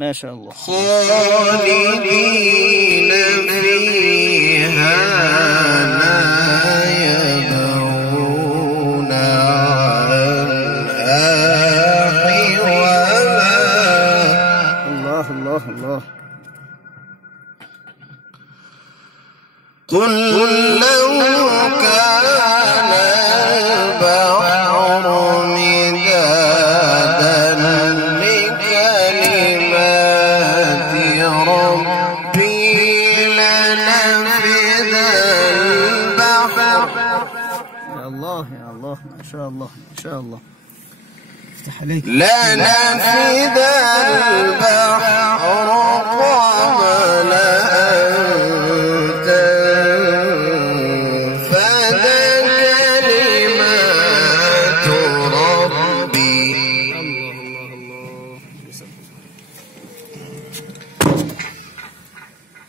ما شاء الله. خالدين فيها لا يبغون عنها حولا. الله الله الله. قل لو كان البحر مدادا لكلمات ربي لنفد البحر. يا الله يا الله، ما شاء الله ما شاء الله. افتح عليك. لنفد البحر قبل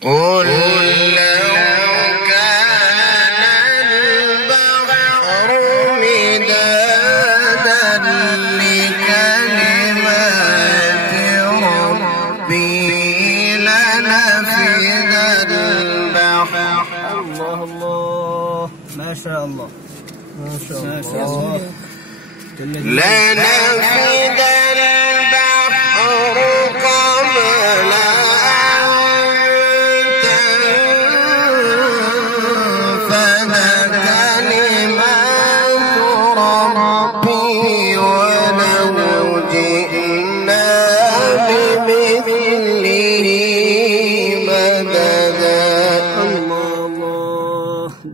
قل لو كان البحر مدادا لكلمات ربي لنفد البحر. الله الله، ما شاء الله ما شاء الله. لنفد البحر قبل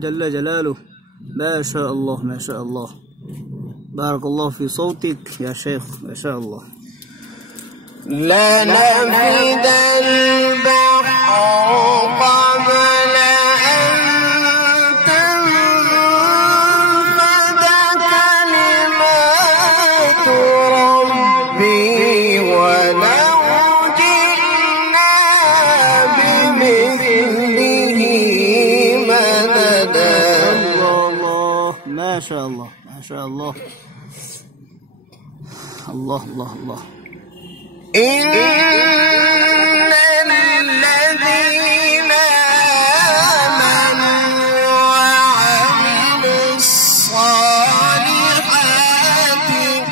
جل جلاله. ما شاء الله ما شاء الله. بارك الله في صوتك يا شيخ، ما شاء الله. لنفد البحر قبل أن تنفد كلمات ربي ولو جئنا بمثله مددا. الله ما شاء الله ما شاء الله. الله الله الله. إن الذين آمنوا وعملوا الصالحات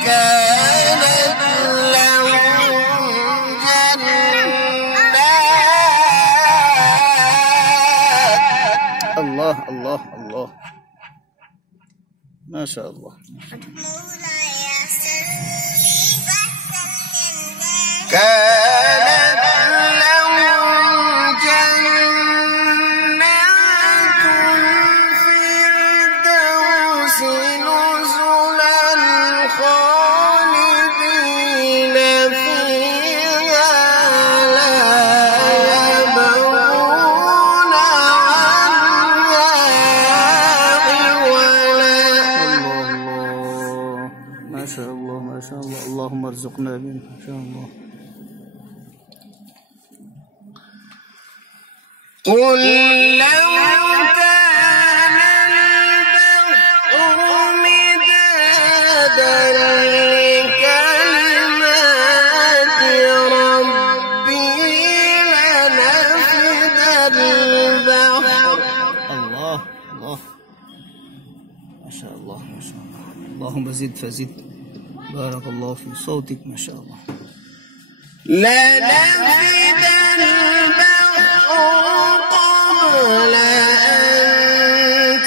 كانت لهم جنات. الله الله الله، ما شاء الله. كانت لهم جنات الفردوس نزلا خالدين فيها لا يبغون عنها حولا. الله ما شاء الله ما شاء الله. اللهم ارزقنا منه ما شاء الله. قل لو كان البحر مدادا لكلمات ربي لنفد البحر. الله الله ما شاء الله ما شاء الله. اللهم زد فزد. بارك الله في صوتك ما شاء الله. لنفد البحر قبل أن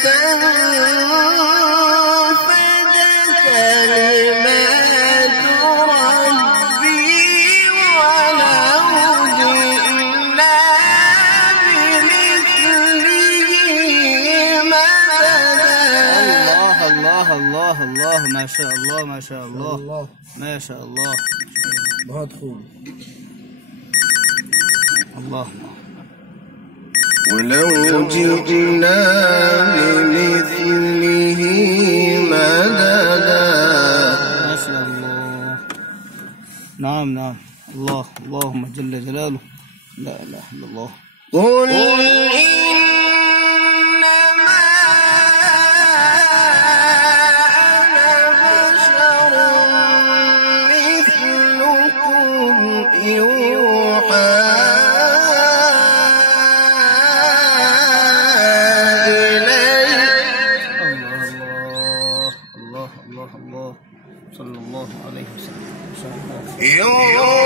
تنفد كلمات ربي ولو جئنا بمثله مددا. الله الله الله، ما شاء الله ما شاء الله ما شاء الله. الله. ولو جئنا بمثله مددا. ما شاء الله. نعم نعم. الله اللهم جل جلاله. لا اله الا الله. قل إنما أنا بشر مثلكم يوحى يوم